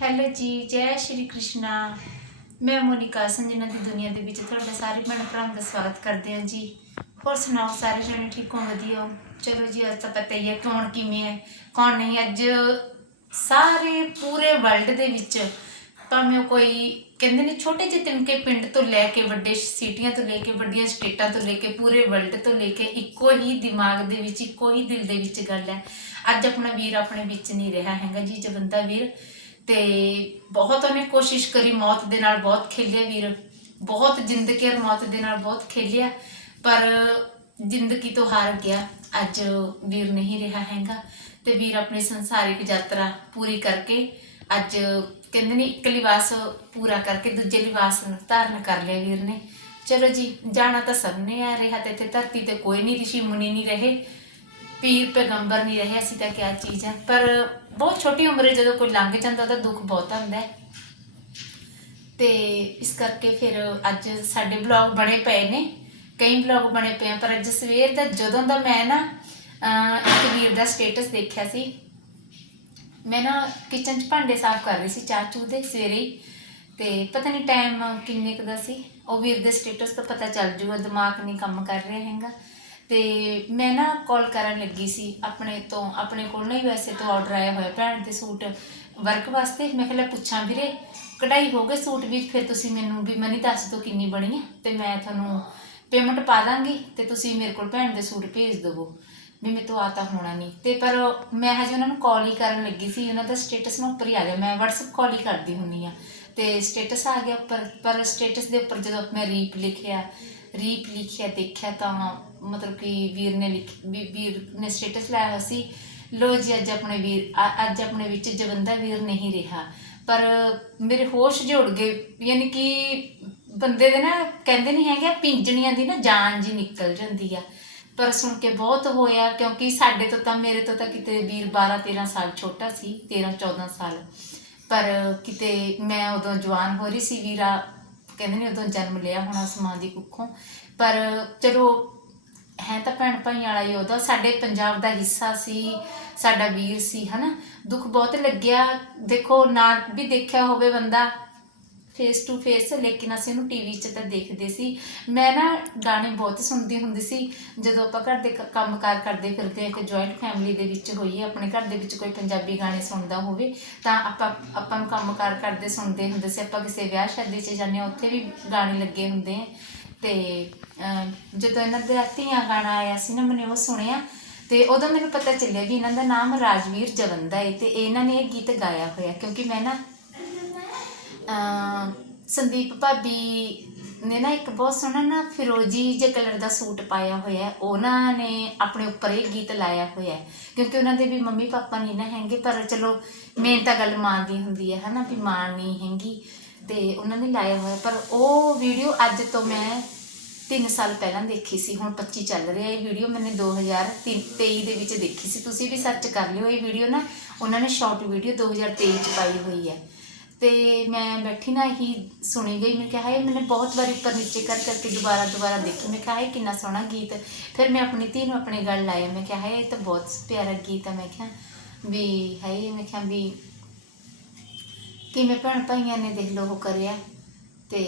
Hello ਜੀ, ਜੈ ਸ਼੍ਰੀ ਕ੍ਰਿਸ਼ਨਾ। ਮੈਂ ਮੋਨਿਕਾ ਸੰਜਨਾ ਦੀ ਦੁਨੀਆ ਦੇ ਵਿੱਚ ਤੁਹਾਡਾ ਸਾਰੇ ਭੈਣ ਭਰਾਵਾਂ ਦਾ ਸਵਾਗਤ ਕਰਦੇ ਹਾਂ ਜੀ। ਹੋਰ ਸੁਣਾਓ, ਸਾਰੇ ਜਣੇ ਠੀਕ ਹੋ, ਵਧੀਆ ਹੋ? ਚਲੋ ਜੀ, ਅੱਜ ਤਾਂ ਪਤਾ ਹੀ ਹੈ ਕੌਣ ਕਿਵੇਂ ਹੈ, ਕੌਣ ਨਹੀਂ। ਅੱਜ ਸਾਰੇ ਪੂਰੇ ਵਰਲਡ ਦੇ ਵਿੱਚ ਭਾਵੇਂ ਉਹ ਕੋਈ ਕਹਿੰਦੇ ਨੇ ਛੋਟੇ ਜਿਹੇ ਤਿਨਕੇ ਪਿੰਡ ਤੋਂ ਲੈ ਕੇ ਵੱਡੇ ਸਿਟੀਆਂ ਤੋਂ ਲੈ ਕੇ ਵੱਡੀਆਂ ਸਟੇਟਾਂ ਤੋਂ ਲੈ ਕੇ ਪੂਰੇ ਵਰਲਡ ਤੋਂ ਲੈ ਕੇ ਇੱਕੋ ਹੀ ਦਿਮਾਗ ਦੇ ਵਿੱਚ, ਇੱਕੋ ਹੀ ਦਿਲ ਦੇ ਵਿੱਚ ਗੱਲ ਹੈ। ਅੱਜ ਆਪਣਾ ਵੀਰ ਆਪਣੇ ਵਿੱਚ ਨਹੀਂ ਰਿਹਾ ਹੈਗਾ ਜੀ, ਜਵੰਦਾ ਵੀਰ। ਤੇ ਬਹੁਤ ਉਹਨੇ ਕੋਸ਼ਿਸ਼ ਕਰੀ ਮੌਤ ਦੇ ਨਾਲ ਬਹੁਤ ਖੇਲਿਆ ਵੀਰ। ਬਹੁਤ ਜ਼ਿੰਦਗੀ ਔਰ ਮੌਤ ਦੇ ਨਾਲ ਬਹੁਤ ਖੇਲਿਆ, ਪਰ ਜ਼ਿੰਦਗੀ ਤੋਂ ਹਾਰ ਗਿਆ। ਅੱਜ ਵੀਰ ਨਹੀਂ ਰਿਹਾ ਹੈਗਾ ਤੇ ਵੀਰ ਆਪਣੀ ਸੰਸਾਰਿਕ ਯਾਤਰਾ ਪੂਰੀ ਕਰਕੇ ਅੱਜ ਕਹਿੰਦੇ ਨੇ ਇੱਕ ਲਿਬਾਸ ਪੂਰਾ ਕਰਕੇ ਦੂਜੇ ਲਿਬਾਸ ਨੂੰ ਧਾਰਨ ਕਰ ਲਿਆ ਵੀਰ ਨੇ। ਚਲੋ ਜੀ, ਜਾਣਾ ਤਾਂ ਸਭ ਨੇ ਆ ਰਿਹਾ ਤੇ ਇੱਥੇ ਧਰਤੀ ਤੇ ਕੋਈ ਨਹੀਂ ਰਿਸ਼ੀ ਮੁਨੀ ਨਹੀਂ ਰਹੇ, ਪੀਰ ਪੈਗੰਬਰ ਨਹੀਂ ਰਹੇ, ਅਸੀਂ ਤਾਂ ਕਿਆ ਚੀਜ਼ ਹੈ ਪਰ ਬਹੁਤ ਛੋਟੀ ਉਮਰੇ ਜਦੋਂ ਕੋਈ ਲੰਘ ਜਾਂਦਾ ਤਾਂ ਦੁੱਖ ਬਹੁਤ ਹੁੰਦਾ ਹੈ। ਤੇ ਇਸ ਕਰਕੇ ਫਿਰ ਅੱਜ ਸਾਡੇ ਬਲੌਗ ਬਣੇ ਪਏ ਨੇ। ਕਈ ਬਲੌਗ ਬਣੇ ਪਏ ਆ, ਪਰ ਅੱਜ ਸਵੇਰ ਦਾ ਜਦੋਂ ਦਾ ਮੈਂ ਨਾ ਇੱਕ ਵੀਰ ਦਾ ਸਟੇਟਸ ਦੇਖਿਆ ਸੀ। ਮੈਂ ਨਾ ਕਿਚਨ 'ਚ ਭਾਂਡੇ ਸਾਫ਼ ਕਰ ਰਹੀ ਸੀ, ਚਾਹ ਚੂ ਦੇ ਸਵੇਰੇ ਤੇ ਪਤਾ ਨਹੀਂ ਟਾਈਮ ਕਿੰਨੇ ਕੁ ਦਾ ਸੀ। ਉਹ ਵੀਰ ਦੇ ਸਟੇਟਸ ਤੋਂ ਪਤਾ ਚੱਲ ਜੂਗਾ, ਦਿਮਾਗ ਨਹੀਂ ਕੰਮ ਕਰ ਰਿਹਾ ਹੈਗਾ। ਤੇ ਮੈਂ ਨਾ ਕਾਲ ਕਰਨ ਲੱਗੀ ਸੀ ਆਪਣੇ ਤੋਂ, ਆਪਣੇ ਕੋਲ ਨਹੀਂ ਵੈਸੇ ਤੋਂ ਆਰਡਰ ਆਇਆ ਹੋਇਆ ਭੈਣ ਦੇ ਸੂਟ ਵਰਕ ਵਾਸਤੇ। ਮੈਂ ਕਿਹਾ ਲੈ ਪੁੱਛਾਂ ਵੀਰੇ, ਕਢਾਈ ਹੋ ਗਏ ਸੂਟ ਵੀ, ਫਿਰ ਤੁਸੀਂ ਮੈਨੂੰ ਵੀ ਮਨੀ ਦੱਸ ਦਿਓ ਕਿੰਨੀ ਬਣੀ ਹੈ ਤੇ ਮੈਂ ਤੁਹਾਨੂੰ ਪੇਮੈਂਟ ਪਾ ਦਾਂਗੀ ਤੇ ਤੁਸੀਂ ਮੇਰੇ ਕੋਲ ਭੈਣ ਦੇ ਸੂਟ ਭੇਜ ਦੇਵੋ। ਵੀ ਮੇਰੇ ਤੋਂ ਆ ਤਾਂ ਹੋਣਾ ਨਹੀਂ। ਤੇ ਪਰ ਮੈਂ ਹਜੇ ਉਹਨਾਂ ਨੂੰ ਕਾਲ ਹੀ ਕਰਨ ਲੱਗੀ ਸੀ, ਉਹਨਾਂ ਦਾ ਸਟੇਟਸ ਨਾ ਉੱਪਰ ਹੀ ਆ ਗਿਆ। ਮੈਂ WhatsApp ਕਾਲ ਹੀ ਕਰਦੀ ਹੁੰਨੀ ਆ। ਤੇ ਸਟੇਟਸ ਆ ਗਿਆ ਉੱਪਰ, ਪਰ ਸਟੇਟਸ ਦੇ ਉੱਪਰ ਜਦੋਂ ਮੈਂ ਰੀਪ ਲਿਖਿਆ ਰੀਪ ਲਿਖਿਆ, ਦੇਖਿਆ ਤਾਂ ਮਤਲਬ ਕਿ ਵੀਰ ਨੇ ਲਿਖ, ਵੀ- ਵੀਰ ਨੇ ਸਟੇਟਸ ਲਾਇਆ ਹੋਇਆ ਸੀ। ਲੋ ਜੀ, ਅੱਜ ਆਪਣੇ ਵੀਰ, ਅ- ਅੱਜ ਆਪਣੇ ਵਿੱਚ ਜਵੰਦਾ ਵੀਰ ਨਹੀਂ ਰਿਹਾ। ਪਰ ਮੇਰੇ ਹੋਸ਼ ਜੁੜ ਗਏ, ਯਾਨੀ ਕਿ ਬੰਦੇ ਦੇ ਨਾ ਕਹਿੰਦੇ ਨਹੀਂ ਹੈਗੇ, ਪਿੰਜਣੀਆਂ ਦੀ ਨਾ ਜਾਨ ਜੀ ਨਿਕਲ ਜਾਂਦੀ ਆ। ਪਰ ਸੁਣ ਕੇ ਬਹੁਤ ਹੋਇਆ, ਕਿਉਂਕਿ ਸਾਡੇ ਤੋਂ ਤਾਂ, ਮੇਰੇ ਤੋਂ ਤਾਂ ਕਿਤੇ ਵੀਰ 12 13 ਸਾਲ ਛੋਟਾ ਸੀ 13 14 ਸਾਲ। ਪਰ ਕਿਤੇ ਮੈਂ ਉਦੋਂ ਜਵਾਨ ਹੋ ਰਹੀ ਸੀ ਵੀਰਾ ਕਹਿੰਦੇ ਨੇ ਉਦੋਂ ਜਨਮ ਲਿਆ ਹੋਣਾ ਸਮਾਂ ਦੀ ਕੁੱਖੋਂ। ਪਰ ਚਲੋ, ਹੈ ਤਾਂ ਭੈਣ ਭਾਈ ਵਾਲਾ ਹੀ ਉਹਦਾ। ਸਾਡੇ ਪੰਜਾਬ ਦਾ ਹਿੱਸਾ ਸੀ, ਸਾਡਾ ਵੀਰ ਸੀ, ਹਨਾ। ਦੁੱਖ ਬਹੁਤ ਲੱਗਿਆ। ਦੇਖੋ, ਨਾ ਵੀ ਦੇਖਿਆ ਹੋਵੇ ਬੰਦਾ ਫੇਸ ਟੂ ਫੇਸ ਲੇਕਿਨ ਅਸੀਂ ਉਹਨੂੰ ਟੀਵੀ 'ਚ ਤਾਂ ਦੇਖਦੇ ਸੀ। ਮੈਂ ਨਾ ਗਾਣੇ ਬਹੁਤ ਸੁਣਦੀ ਹੁੰਦੀ ਸੀ। ਜਦੋਂ ਆਪਾਂ ਘਰ ਦੇ ਕ- ਕੰਮਕਾਰ ਕਰਦੇ ਫਿਰਦੇ ਇੱਕ ਜੁਆਇੰਟ ਫੈਮਿਲੀ ਦੇ ਵਿੱਚ ਹੋਈਏ ਆਪਣੇ ਘਰ ਦੇ ਵਿੱਚ ਕੋਈ ਪੰਜਾਬੀ ਗਾਣੇ ਸੁਣਦਾ ਹੋਵੇ ਤਾਂ ਆਪਾਂ ਆਪਾਂ ਨੂੰ ਕੰਮਕਾਰ ਕਰਦੇ ਸੁਣਦੇ ਹੁੰਦੇ ਸੀ। ਆਪਾਂ ਕਿਸੇ ਵਿਆਹ ਸ਼ਾਦੀ 'ਚ ਜਾਂਦੇ ਹਾਂ ਉੱਥੇ ਵੀ ਗਾਣੇ ਲੱਗੇ ਹੁੰਦੇ ਆ। ਤੇ ਅਮ, ਜਦੋਂ ਇਹਨਾਂ ਦੇ ਧੀਆਂ ਗਾਣਾ ਆਇਆ ਸੀ ਨਾ ਮੈਨੇ ਉਹ ਸੁਣਿਆ ਤੇ ਉਦੋਂ ਮੈਨੂੰ ਪਤਾ ਚੱਲਿਆ ਵੀ ਇਹਨਾਂ ਦਾ ਨਾਮ ਰਾਜਵੀਰ ਜਵੰਦਾ ਹੈ ਤੇ ਇਹਨਾਂ ਨੇ ਇਹ ਗੀਤ ਗਾਇਆ ਹੋਇਆ ਕਿਉਂਕਿ ਮੈਂ ਨਾ ਸੰਦੀਪ ਭਾਬੀ ਨੇ ਨਾ ਇੱਕ ਬਹੁਤ ਸੋਹਣਾ ਨਾ ਫਿਰੋਜੀ ਜੇ ਕਲਰ ਦਾ ਸੂਟ ਪਾਇਆ ਹੋਇਆ ਹੈ। ਉਹਨਾਂ ਨੇ ਆਪਣੇ ਉੱਪਰ ਇਹ ਗੀਤ ਲਾਇਆ ਹੋਇਆ ਹੈ। ਕਿਉਂਕਿ ਉਹਨਾਂ ਦੇ ਵੀ ਮੰਮੀ ਪਾਪਾ ਨਹੀਂ ਨਾ ਹੈਗੇ, ਪਰ ਚਲੋ ਮੇਨ ਤਾਂ ਗੱਲ ਮਾਂ ਦੀ ਹੁੰਦੀ ਹੈ, ਹਨਾ, ਵੀ ਮਾਂ ਨਹੀਂ ਹੈਗੀ। ਤੇ ਉਹਨਾਂ ਨੇ ਲਾਇਆ ਹੋਇਆ ਪਰ ਉਹ ਵੀਡੀਓ ਅੱਜ ਤੋਂ ਮੈਂ 3 ਸਾਲ ਪਹਿਲਾਂ ਦੇਖੀ ਸੀ, ਹੁਣ 25 ਚੱਲ ਰਿਹਾ ਇਹ ਵੀਡੀਓ ਮੈंने 2023 ਦੇ ਵਿੱਚ ਦੇਖੀ ਸੀ। ਤੁਸੀਂ ਵੀ ਸਰਚ ਕਰ ਲਿਓ ਇਹ ਵੀਡੀਓ ਨਾ। ਉਹਨਾਂ ਨੇ ਸ਼ਾਰਟ ਵੀਡੀਓ 2023 ਚ ਪਾਈ ਹੋਈ ਹੈ। ਤੇ ਮੈਂ ਬੈਠੀ ਨਾ ਹੀ ਸੁਣੀ ਗਈ, ਮੈਂ ਕਿਹਾ ਇਹ ਮੈंने ਬਹੁਤ ਵਾਰੀ ਉੱਪਰ ਨੀਚੇ ਕਰ ਕਰਕੇ ਦੁਬਾਰਾ ਦੁਬਾਰਾ ਦੇਖੀ। ਮੈਂ ਕਿਹਾ ਇਹ ਕਿੰਨਾ ਸੋਹਣਾ ਗੀਤ। ਫਿਰ ਮੈਂ ਆਪਣੀ ਧੀ ਨੂੰ ਆਪਣੇ ਗੱਲ ਲਾਇਆ ਮੈਂ ਕਿਹਾ ਇਹ ਤਾਂ ਬਹੁਤ ਪਿਆਰਾ ਗੀਤ ਹੈ ਮੈਂ ਕਿਹਾ, ਵੀ ਹੈ ਮੈਂ ਕਿਹਾ, ਵੀ ਕਿਵੇਂ ਭੈਣ ਭਾਈਆਂ ਨੇ ਦੇਖ ਲੋ ਉਹ ਕਰਿਆ। ਤੇ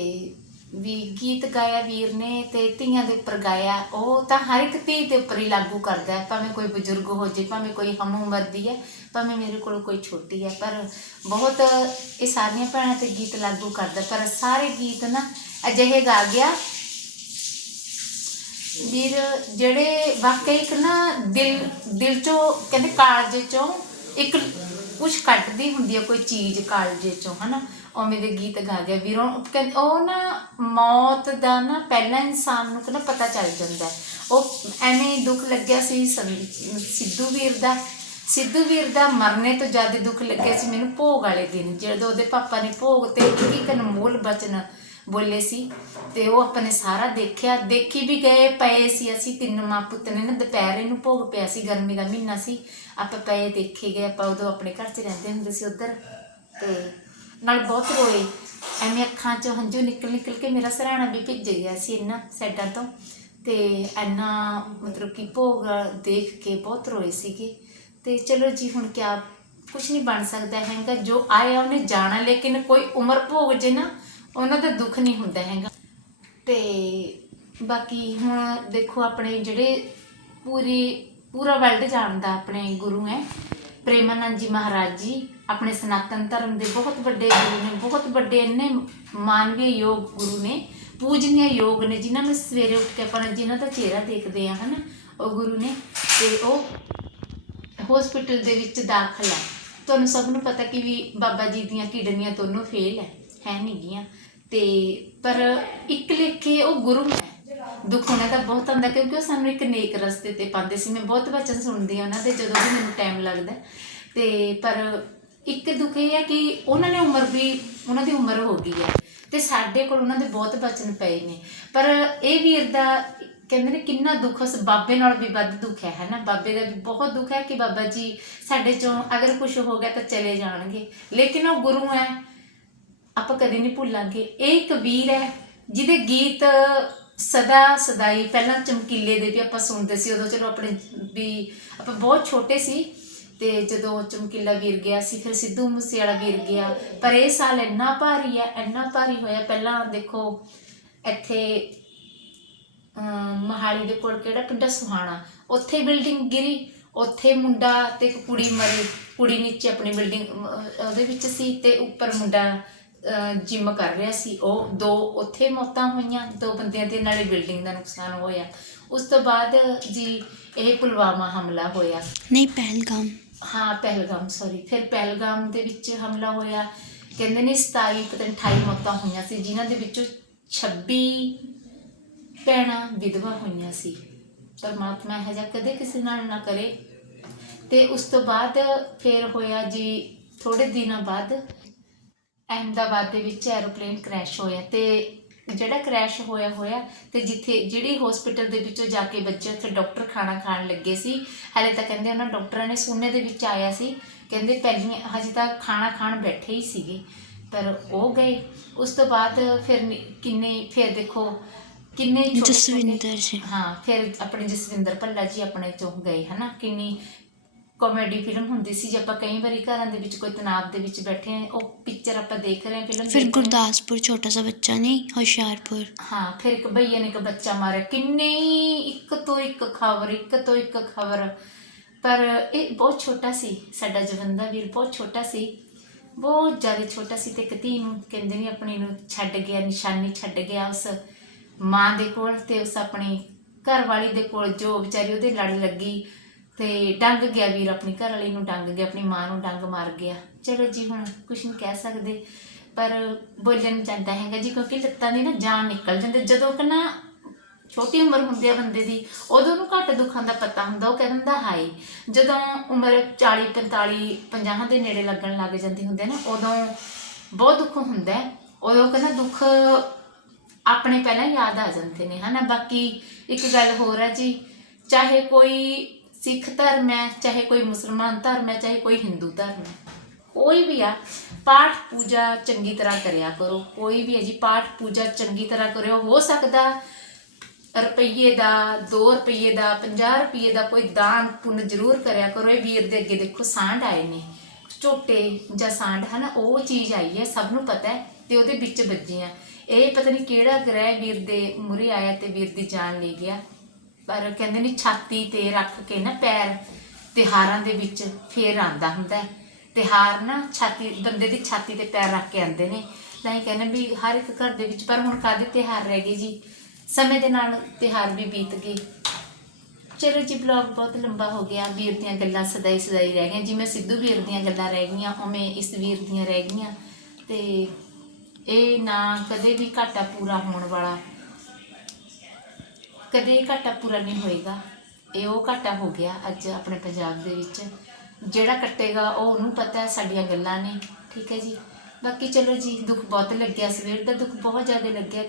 ਵੀ ਗੀਤ ਗਾਇਆ ਵੀਰ ਨੇ ਤੇ ਧੀਆਂ ਦੇ ਉੱਪਰ ਗਾਇਆ, ਉਹ ਤਾਂ ਹਰ ਇੱਕ ਧੀ ਦੇ ਉੱਪਰ ਹੀ ਲਾਗੂ ਕਰਦਾ ਹੈ, ਭਾਵੇਂ ਕੋਈ ਬਜ਼ੁਰਗ ਹੋ ਜੇ ਭਾਵੇਂ ਕੋਈ ਹਮ ਉਮਰ ਦੀ ਹੈ। ਭਾਵੇਂ ਮੇਰੇ ਕੋਲ ਕੋਈ ਛੋਟੀ ਹੈ, ਪਰ ਬਹੁਤ ਇਹ ਸਾਰੀਆਂ ਭੈਣਾਂ ਤੇ ਗੀਤ ਲਾਗੂ ਕਰਦਾ, ਪਰ ਸਾਰੇ ਗੀਤ ਨਾ ਅਜਿਹੇ ਗਾ ਗਿਆ। ਵੀਰ, ਜਿਹੜੇ ਵਾਕਈ ਇੱਕ ਨਾ ਦਿਲ ਦਿਲ ਚੋਂ ਕਹਿੰਦੇ ਕਾਲਜੇ ਚੋਂ ਇੱਕ ਕੁਝ ਕੱਟਦੀ ਹੁੰਦੀ ਹੈ, ਕੋਈ ਚੀਜ਼ ਕਾਲਜੇ ਚੋਂ, ਹਨਾ? ਉਵੇਂ ਦੇ ਗੀਤ ਗਾ ਗਿਆ। ਵੀਰੋਂ ਕਹਿੰਦੇ, ਉਹ ਨਾ ਮੌਤ ਦਾ ਨਾ ਪਹਿਲਾ ਇਨਸਾਨ ਨੂੰ ਨਾ ਪਤਾ ਚੱਲ ਜਾਂਦਾ ਉਹ ਐਵੇਂ ਦੁੱਖ ਲੱਗਿਆ ਸੀ, ਸੰ- ਸਿੱਧੂ ਵੀਰ ਦਾ। ਸਿੱਧੂ ਵੀਰ ਦਾ ਮਰਨੇ ਤੋਂ ਜ਼ਿਆਦਾ ਦੁੱਖ ਲੱਗਿਆ ਸੀ, ਮੈਨੂੰ ਭੋਗ ਵਾਲੇ ਦਿਨ, ਜਦੋਂ ਉਹਦੇ ਪਾਪਾ ਨੇ ਭੋਗ ਤੇ ਇੱਕ ਇੱਕ ਅਨਮੋਲ ਬਚਨ ਬੋਲੇ ਸੀ ਤੇ ਉਹ ਆਪਾਂ ਨੇ ਸਾਰਾ ਦੇਖਿਆ, ਦੇਖੀ ਵੀ ਗਏ, ਪਏ ਸੀ ਅਸੀਂ ਤਿੰਨ ਮਾਂ ਪੁੱਤ ਨੇ ਨਾ, ਦੁਪਹਿਰੇ ਨੂੰ ਭੋਗ ਪਿਆ ਸੀ, ਗਰਮੀ ਦਾ ਮਹੀਨਾ ਸੀ, ਆਪਾਂ ਪਏ ਦੇਖੇ ਗਏ, ਆਪਾਂ ਉਦੋਂ ਆਪਣੇ ਘਰ 'ਚ ਰਹਿੰਦੇ ਹੁੰਦੇ ਸੀ ਉੱਧਰ ਤੇ ਨਾਲ ਬਹੁਤ ਰੋਏ, ਐਵੇਂ ਅੱਖਾਂ 'ਚੋਂ ਹੰਝੂ ਨਿਕਲ ਨਿਕਲ ਕੇ ਮੇਰਾ ਸਰਾਣਾ ਵੀ ਭਿੱਜ ਗਿਆ ਸੀ ਇਹਨਾਂ ਸਾਈਡਾਂ ਤੋਂ ਤੇ ਐਨਾ ਮਤਲਬ ਕਿ ਭੋਗ ਦੇਖ ਕੇ ਬਹੁਤ ਰੋਏ ਸੀਗੇ। ਤੇ ਚਲੋ ਜੀ, ਹੁਣ ਕਿਆ ਕੁਝ ਨਹੀਂ ਬਣ ਸਕਦਾ ਹੈਗਾ। ਜੋ ਆਇਆ ਉਹਨੇ ਜਾਣਾ, ਲੇਕਿਨ ਕੋਈ ਉਮਰ ਭੋਗ ਜੇ ਨਾ, ਉਹਨਾਂ ਦਾ ਦੁੱਖ ਨਹੀਂ ਹੁੰਦਾ ਹੈਗਾ। ਤੇ ਬਾਕੀ ਹੁਣ ਦੇਖੋ, ਆਪਣੇ ਜਿਹੜੇ ਪੂਰੀ, ਪੂਰਾ ਵਰਲਡ ਜਾਣਦਾ ਆਪਣੇ ਗੁਰੂ ਹੈ। ਪ੍ਰੇਮਾਨੰਦ ਜੀ ਮਹਾਰਾਜ ਜੀ, ਆਪਣੇ ਸਨਾਤਨ ਧਰਮ ਦੇ ਬਹੁਤ ਵੱਡੇ ਗੁਰੂ ਨੇ, ਬਹੁਤ ਵੱਡੇ ਇੰਨੇ ਮਾਨਵੀ ਯੋਗ ਗੁਰੂ ਨੇ ਪੂਜਨੀय ਯੋਗ ਨੇ, ਜਿਨ੍ਹਾਂ ਨੂੰ ਸਵੇਰੇ ਉੱਠ ਕੇ ਆਪਾਂ ਜਿਨ੍ਹਾਂ ਦਾ ਚਿਹਰਾ ਦੇਖਦੇ ਆ, ਹਨਾ, ਉਹ ਗੁਰੂ ਨੇ। ਤੇ ਉਹ ਹਸਪੀਟਲ ਦੇ ਵਿੱਚ ਦਾਖਲ ਹੈ ਤੁਹਾਨੂੰ ਸਭ ਨੂੰ ਪਤਾ ਕਿ ਵੀ ਬਾਬਾ ਜੀ ਦੀਆਂ ਕਿਡਨੀਆਂ ਦੋਨੋਂ ਫੇਲ ਹੈ ਹੈ ਨਹੀਂ ਗੀਆਂ। ਤੇ ਪਰ ਇੱਕ ਲੇਖੇ ਉਹ ਗੁਰੂ ਹੈ ਦੁੱਖ ਉਹਨਾਂ ਦਾ ਬਹੁਤ ਆਉਂਦਾ ਕਿਉਂਕਿ ਉਹ ਸਾਨੂੰ ਇੱਕ ਨੇਕ ਰਸਤੇ ਤੇ ਪਾਉਂਦੇ ਸੀ। ਮੈਂ ਬਹੁਤ ਵਚਨ ਸੁਣਦੀ ਹਾਂ ਉਹਨਾਂ ਦੇ ਜਦੋਂ ਵੀ ਮੈਨੂੰ ਟਾਈਮ ਲੱਗਦਾ ਤੇ ਪਰ ਇੱਕ ਦੁੱਖ ਇਹ ਹੈ ਕਿ ਉਹਨਾਂ ਨੇ ਉਮਰ ਵੀ, ਉਹਨਾਂ ਦੀ ਉਮਰ ਹੋ ਗਈ ਹੈ। ਤੇ ਸਾਡੇ ਕੋਲ ਉਹਨਾਂ ਦੇ ਬਹੁਤ ਵਚਨ ਪਏ ਨੇ। ਪਰ ਇਹ ਵੀਰ ਦਾ ਕਹਿੰਦੇ ਨੇ ਕਿੰਨਾ ਦੁੱਖ, ਉਸ ਬਾਬੇ ਨਾਲ ਵੀ ਵੱਧ ਦੁੱਖ ਹੈ ਹੈ ਨਾ ਬਾਬੇ ਦਾ ਵੀ ਬਹੁਤ ਦੁੱਖ ਹੈ ਕਿ ਬਾਬਾ ਜੀ ਸਾਡੇ ਚੋਂ ਅਗਰ ਕੁਝ ਹੋ ਗਿਆ ਤਾਂ ਚਲੇ ਜਾਣਗੇ। ਲੇਕਿਨ ਉਹ ਗੁਰੂ ਹੈ, ਆਪਾਂ ਕਦੇ ਨਹੀਂ ਭੁੱਲਾਂਗੇ। ਇਹ ਇੱਕ ਵੀਰ ਹੈ, ਜਿਹਦੇ ਗੀਤ ਸਦਾ ਸਦਾਈ, ਪਹਿਲਾਂ ਚਮਕੀਲੇ ਦੇ ਵੀ ਆਪਾਂ ਸੁਣਦੇ ਸੀ, ਉਦੋਂ ਚਲੋ ਆਪਣੇ ਵੀ ਆਪਾਂ ਬਹੁਤ ਛੋਟੇ ਸੀ, ਤੇ ਜਦੋਂ ਚਮਕੀਲਾ ਗਿਰ ਗਿਆ ਸੀ, ਫਿਰ ਸਿੱਧੂ ਮੂਸੇਵਾਲਾ ਗਿਰ ਗਿਆ। ਪਰ ਇਹ ਸਾਲ ਇੰਨਾ ਭਾਰੀ ਹੈ, ਇੰਨਾ ਭਾਰੀ ਹੋਇਆ, ਪਹਿਲਾਂ ਦੇਖੋ, ਇੱਥੇ ਅਮ ਮਹਾਲੀ ਦੇ ਕੋਲ ਕਿਹੜਾ ਪਿੰਡ? ਸੁਹਾਣਾ। ਉੱਥੇ ਬਿਲਡਿੰਗ ਗਿਰੀ ਉੱਥੇ ਮੁੰਡਾ ਤੇ ਇੱਕ ਕੁੜੀ ਮਰੀ। ਕੁੜੀ ਨੀਚੇ ਆਪਣੀ ਬਿਲਡਿੰਗ ਉਹਦੇ ਵਿੱਚ ਸੀ ਤੇ ਉੱਪਰ ਮੁੰਡਾ ਜਿਮ ਕਰ ਰਿਹਾ ਸੀ। ਉਹ ਦੋ ਉੱਥੇ ਮੌਤਾਂ ਹੋਈਆਂ ਦੋ ਬੰਦਿਆਂ ਦੇ ਨਾਲੇ ਬਿਲਡਿੰਗ ਦਾ ਨੁਕਸਾਨ ਹੋਇਆ। ਉਸ ਤੋਂ ਬਾਅਦ ਜੀ ਇਹ ਪੁਲਵਾਮਾ ਹਮਲਾ ਹੋਇਆ। ਨਹੀਂ ਪਹਿਲਗਾਮ। ਹਾਂ ਪਹਿਲਗਾਮ ਸੌਰੀ ਫਿਰ ਪਹਿਲਗਾਮ ਦੇ ਵਿੱਚ ਹਮਲਾ ਹੋਇਆ। ਕਹਿੰਦੇ ਨੇ 27 ਪਤਾ ਨਹੀਂ 28 ਮੌਤਾਂ ਹੋਈਆਂ ਸੀ ਜਿਨ੍ਹਾਂ ਦੇ ਵਿੱਚੋਂ 26 ਭੈਣਾਂ ਵਿਧਵਾ ਹੋਈਆਂ ਸੀ। ਪਰਮਾਤਮਾ ਇਹ ਜਿਹਾ ਕਦੇ ਕਿਸੇ ਨਾਲ ਨਾ ਕਰੇ। ਤੇ ਉਸ ਤੋਂ ਬਾਅਦ ਫਿਰ ਹੋਇਆ ਜੀ ਥੋੜੇ ਦਿਨਾਂ ਬਾਅਦ ਅਹਿਮਦਾਬਾਦ ਦੇ ਵਿੱਚ ਐਰੋਪਲੇਨ ਕ੍ਰੈਸ਼ ਹੋਇਆ ਤੇ ਜਿਹੜਾ ਕ੍ਰੈਸ਼ ਹੋਇਆ ਹੋਇਆ ਤੇ ਜਿੱਥੇ ਜਿਹੜੀ ਹਸਪੀਟਲ ਦੇ ਵਿੱਚੋਂ ਜਾ ਕੇ ਬੱਚੇ ਉੱਥੇ ਡਾਕਟਰ ਖਾਣਾ ਖਾਣ ਲੱਗੇ ਸੀ। ਹਲੇ ਤਾਂ ਕਹਿੰਦੇ ਉਹਨਾਂ ਡਾਕਟਰਾਂ ਨੇ ਸੋਨੇ ਦੇ ਵਿੱਚ ਆਇਆ ਸੀ। ਕਹਿੰਦੇ ਪਹਿਲੀਆਂ ਹਜੇ ਤਾਂ ਖਾਣਾ ਖਾਣ ਬੈਠੇ ਹੀ ਸੀਗੇ। ਪਰ ਉਹ ਗਏ। ਉਸ ਤੋਂ ਬਾਅਦ ਫਿਰ ਕਿੰਨੇ, ਫਿਰ ਦੇਖੋ ਕਿੰਨੇ ਛੋਟੇ- ਜਸਵਿੰਦਰ ਜੀ। ਹਾਂ ਫਿਰ ਆਪਣੇ ਜਸਵਿੰਦਰ ਭੱਲਾ ਜੀ ਆਪਣੇ ਚੋਂ ਗਏ ਹਨਾ? ਕਿੰਨੀ ਕਾਮੇਡੀ ਫਿਲਮ ਹੁੰਦੀ ਸੀ ਜੇ ਆਪਾਂ ਕਈ ਵਾਰੀ ਘਰਾਂ ਦੇ ਵਿੱਚ ਕੋਈ ਤਣਾਅ ਦੇ ਵਿੱਚ ਬੈਠੇ ਆ ਉਹ ਪਿਕਚਰ ਆਪਾਂ ਦੇਖ ਰਹੇ ਹਾਂ ਫਿਲਮ ਫਿਰ ਗੁਰਦਾਸਪੁਰ ਛੋਟਾ ਸਾ ਬੱਚਾ ਨਹੀਂ ਹੁਸ਼ਿਆਰਪੁਰ? ਹਾਂ ਫਿਰ ਇੱਕ ਭਈਏ ਨੇ ਇੱਕ ਬੱਚਾ ਮਾਰਿਆ। ਕਿੰਨੇ ਹੀ ਇੱਕ ਤੋਂ ਇੱਕ ਖਬਰ ਇੱਕ ਤੋਂ ਇੱਕ ਖਬਰ। ਪਰ ਇਹ ਬਹੁਤ ਛੋਟਾ ਸੀ ਸਾਡਾ ਜਵੰਦਾ ਵੀਰ ਬਹੁਤ ਛੋਟਾ ਸੀ। ਬਹੁਤ ਜ਼ਿਆਦਾ ਛੋਟਾ ਸੀ ਤੇ ਧੀ ਨੂੰ ਕਹਿੰਦੇ ਨੇ ਆਪਣੀ ਨੂੰ ਛੱਡ ਗਿਆ ਨਿਸ਼ਾਨੀ ਛੱਡ ਗਿਆ ਉਸ ਮਾਂ ਦੇ ਕੋਲ ਤੇ ਉਸ ਆਪਣੀ ਘਰ ਵਾਲੀ ਦੇ ਕੋਲ ਜੋ ਵਿਚਾਰੀ ਉਹਦੇ ਲੜ ਲੱਗੀ ਤੇ ਡੰਗ ਗਿਆ ਵੀਰ, ਆਪਣੀ ਘਰ ਵਾਲੀ ਨੂੰ ਡੰਗ ਗਿਆ, ਆਪਣੀ ਮਾਂ ਨੂੰ ਡੰਗ ਮਾਰ ਗਿਆ। ਚਲੋ ਜੀ, ਹੁਣ ਕੁਛ ਨਹੀਂ ਕਹਿ ਸਕਦੇ, ਪਰ ਬੋਲਣ ਜਾਂਦਾ ਹੈਗਾ ਜੀ, ਕਿਉਂਕਿ ਲੱਤਾਂ ਦੀ ਨਾ ਜਾਨ ਨਿਕਲ ਜਾਂਦੀ। ਜਦੋਂ ਕਿ ਨਾ ਛੋਟੀ ਉਮਰ ਹੁੰਦੀ ਆ ਬੰਦੇ ਦੀ, ਉਦੋਂ ਨੂੰ ਘੱਟ ਦੁੱਖਾਂ ਦਾ ਪਤਾ ਹੁੰਦਾ, ਉਹ ਕਹਿ ਦਿੰਦਾ ਹਾਈ ਜਦੋਂ ਉਮਰ 40 45 50 ਦੇ ਨੇੜੇ ਲੱਗਣ ਲੱਗ ਜਾਂਦੀ ਹੁੰਦੀ ਹੈ ਨਾ, ਉਦੋਂ ਬਹੁਤ ਦੁੱਖ ਹੁੰਦਾ। ਉਦੋਂ ਕਹਿੰਦਾ ਦੁੱਖ ਆਪਣੇ ਪਹਿਲਾਂ ਯਾਦ ਆ ਜਾਂਦੇ ਨੇ, ਹਨਾ? ਬਾਕੀ ਇੱਕ ਗੱਲ ਹੋਰ ਹੈ ਜੀ, ਚਾਹੇ ਕੋਈ ਸਿੱਖ ਧਰਮ ਹੈ, ਚਾਹੇ ਕੋਈ ਮੁਸਲਮਾਨ ਧਰਮ ਹੈ, ਚਾਹੇ ਕੋਈ ਹਿੰਦੂ ਧਰਮ ਹੈ, ਕੋਈ ਵੀ ਆ, ਪਾਠ ਪੂਜਾ ਚੰਗੀ ਤਰ੍ਹਾਂ ਕਰਿਆ ਕਰੋ। ਕੋਈ ਵੀ ਹੈ ਜੀ, ਪਾਠ ਪੂਜਾ ਚੰਗੀ ਤਰ੍ਹਾਂ ਕਰਿਓ, ਹੋ ਸਕਦਾ ਰੁਪਈਏ ਦਾ 2 ਰੁਪਈਏ ਦਾ 50 ਰੁਪਈਏ ਦਾ ਕੋਈ ਦਾਨ ਪੁੰਨ ਜ਼ਰੂਰ ਕਰਿਆ ਕਰੋ। ਇਹ ਵੀਰ ਦੇ ਅੱਗੇ ਦੇਖੋ ਸਾਂਢ ਆਏ ਨੇ, ਝੋਟੇ ਜਾਂ ਸਾਂਢ, ਹਨਾ? ਉਹ ਚੀਜ਼ ਆਈ ਹੈ, ਸਭ ਨੂੰ ਪਤਾ ਹੈ। ਤੇ ਉਹਦੇ ਵਿੱਚ ਵੱਜੀਆਂ ਇਹ ਪਤਾ ਨਹੀਂ ਕਿਹੜਾ ਗ੍ਰਹਿ ਵੀਰ ਦੇ ਮੁਰੇ ਆਇਆ ਤੇ ਵੀਰ ਦੀ ਜਾਨ ਲੈ ਗਿਆ। ਪਰ ਕਹਿੰਦੇ ਨੇ ਛਾਤੀ ਤੇ ਰੱਖ ਕੇ ਨਾ ਪੈਰ ਤਿਹਾਰਾਂ ਦੇ ਵਿੱਚ ਫੇਰ ਆਂਦਾ ਹੁੰਦਾ ਹੈ। ਤਿਹਾਰ ਨਾ ਛਾਤੀ, ਬੰਦੇ ਦੀ ਛਾਤੀ ਤੇ ਪੈਰ ਰੱਖ ਕੇ ਆਂਦੇ ਨੇ। ਤਾਂ ਇਹ ਕਹਿੰਦੇ ਵੀ ਹਰ ਇੱਕ ਘਰ ਦੇ ਵਿੱਚ, ਪਰ ਹੁਣ ਕਾਦੇ ਤਿਹਾਰ ਰਹਿ ਗਏ ਜੀ? ਸਮੇਂ ਦੇ ਨਾਲ ਤਿਹਾਰ ਵੀ ਬੀਤ ਗਏ। ਚਲੋ ਜੀ ਬਲੌਗ ਬਹੁਤ ਲੰਬਾ ਹੋ ਗਿਆ। ਵੀਰ ਦੀਆਂ ਗੱਲਾਂ ਸਦਾਈ ਸਦਾਈ ਰਹਿ ਗਈਆਂ। ਜਿਵੇਂ ਸਿੱਧੂ ਵੀਰ ਦੀਆਂ ਗੱਲਾਂ ਰਹਿ ਗਈਆਂ, ਉਵੇਂ ਇਸ ਵੀਰ ਦੀਆਂ ਰਹਿ ਗਈਆਂ। ਤੇ ਇਹ ਨਾ ਕਦੇ ਵੀ ਘਾਟਾ ਪੂਰਾ ਹੋਣ ਵਾਲਾ। ਕਦੇ ਘਾਟਾ ਪੂਰਾ ਨਹੀਂ ਹੋਏਗਾ। ਇਹ ਉਹ ਘਾਟਾ ਹੋ ਗਿਆ ਅੱਜ ਆਪਣੇ ਪੰਜਾਬ ਦੇ ਵਿੱਚ। ਜਿਹੜਾ ਕੱਟੇਗਾ, ਉਹ ਉਹਨੂੰ ਪਤਾ ਹੈ, ਸਾਡੀਆਂ ਗੱਲਾਂ ਨੇ। ਠੀਕ ਹੈ ਜੀ? ਬਾਕੀ ਚਲੋ ਜੀ, ਦੁੱਖ ਬਹੁਤ ਲੱਗਿਆ, ਸਵੇਰ ਦਾ ਦੁੱਖ ਬਹੁਤ ਜ਼ਿਆਦਾ ਲੱਗਿਆ।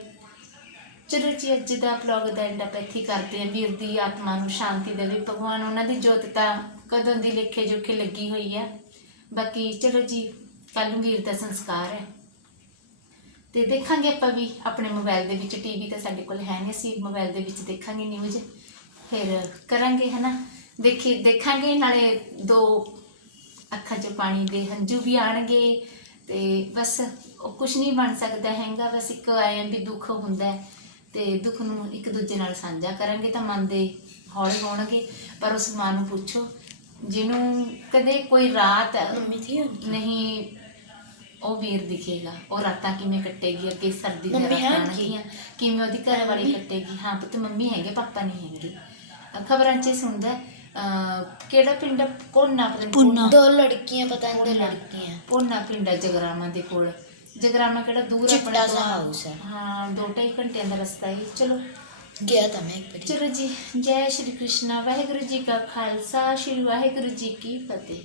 ਚਲੋ ਜੀ, ਅੱਜ ਦਾ ਵਲੌਗ ਦਾ ਐਂਡ ਆਪਾਂ ਇੱਥੇ ਕਰਦੇ ਹਾਂ। ਵੀਰ ਦੀ ਆਤਮਾ ਨੂੰ ਸ਼ਾਂਤੀ ਦੇਵੇ। ਭਗਵਾਨ ਉਹਨਾਂ ਦੀ ਜੋਤ ਤਾਂ ਕਦੋਂ ਦੀ ਲੇਖੇ ਜੋਖੇ ਲੱਗੀ ਹੋਈ ਹੈ ਬਾਕੀ ਚਲੋ ਜੀ ਕੱਲ ਵੀਰ ਦਾ ਸੰਸਕਾਰ ਹੈ। ਤੇ ਦੇਖਾਂਗੇ ਆਪਾਂ ਵੀ ਆਪਣੇ ਮੋਬਾਈਲ ਦੇ ਵਿੱਚ ਟੀਵੀ ਤਾਂ ਸਾਡੇ ਕੋਲ ਹੈ ਨਹੀਂ ਅਸੀਂ ਮੋਬਾਈਲ ਦੇ ਵਿੱਚ ਦੇਖਾਂਗੇ ਨਿਊਜ਼ ਫਿਰ ਕਰਾਂਗੇ ਹਨਾ? ਦੇਖੀ ਦੇਖਾਂਗੇ ਨਾਲੇ ਦੋ ਅੱਖਾਂ 'ਚੋਂ ਪਾਣੀ ਦੇ ਹੰਝੂ ਵੀ ਆਣਗੇ ਤੇ ਬਸ ਉਹ ਕੁਝ ਨਹੀਂ ਬਣ ਸਕਦਾ ਹੈਗਾ ਬਸ ਇੱਕ ਆਇਆ ਵੀ ਦੁੱਖ ਹੁੰਦਾ ਹੈ ਤੇ ਦੁੱਖ ਨੂੰ ਇੱਕ ਦੂਜੇ ਨਾਲ ਸਾਂਝਾ ਕਰਾਂਗੇ ਤਾਂ ਮਨ ਦੇ ਹੌਲੇ ਹੋਣਗੇ। ਪਰ ਉਸ ਮਾਂ ਨੂੰ ਪੁੱਛੋ ਜਿਹਨੂੰ ਕਦੇ ਕੋਈ ਰਾਤ ਨਹੀਂ ਉਹ ਵੀਰ ਦਿਖੇਗਾ। ਉਹ ਰਾਤਾਂ ਕਿਵੇਂ ਕੱਟੇਗੀ ਅੱਗੇ ਸਰਦੀ ਦੀਆਂ ਮੰਮੀ ਰਾਤਾਂ ਹੈਗੀ? ਆਉਣਗੀਆਂ। ਕਿਵੇਂ ਉਹਦੀ ਘਰ ਵਾਲੀ ਕੱਟੇਗੀ? ਹਾਂ ਪੁੱਤ ਮੰਮੀ ਹੈਗੇ ਪਾਪਾ ਨਹੀਂ ਹੈਗੇ। ਖਬਰਾਂ 'ਚ ਹੀ ਸੁਣਦਾ ਹੈ, ਅਹ, ਕਿਹੜਾ ਪਿੰਡ ਹੈ? ਕੋਨਾ ਪੁੰਨਾ। ਦੋ ਲੜਕੀਆਂ ਪਤਾ ਨਹੀਂ ਦੋ। ਲੜਕੀਆਂ। ਪੋਨਾ ਪਿੰਡ ਹੈ ਜਗਰਾਵਾਂ ਦੇ ਕੋਲ। ਜਗਰਾਵਾਂ ਕਿਹੜਾ ਦੂਰ ਹੈ ਚਿੱਟਾ ਤੋਂ? house ਹੈ। ਹਾਂ ਦੋ ਢਾਈ ਘੰਟਿਆਂ ਦਾ ਰਸਤਾ ਹੈ। ਚਲੋ। ਗਿਆ ਤਾਂ ਮੈਂ ਇੱਕ ਵਾਰੀ। ਚਲੋ ਜੀ ਜੈ ਸ਼੍ਰੀ ਕ੍ਰਿਸ਼ਨ। ਵਾਹਿਗੁਰੂ ਜੀ ਕਾ ਖਾਲਸਾ। ਸ਼੍ਰੀ ਵਾਹਿਗੁਰੂ ਜੀ ਕੀ ਫਤਿਹ।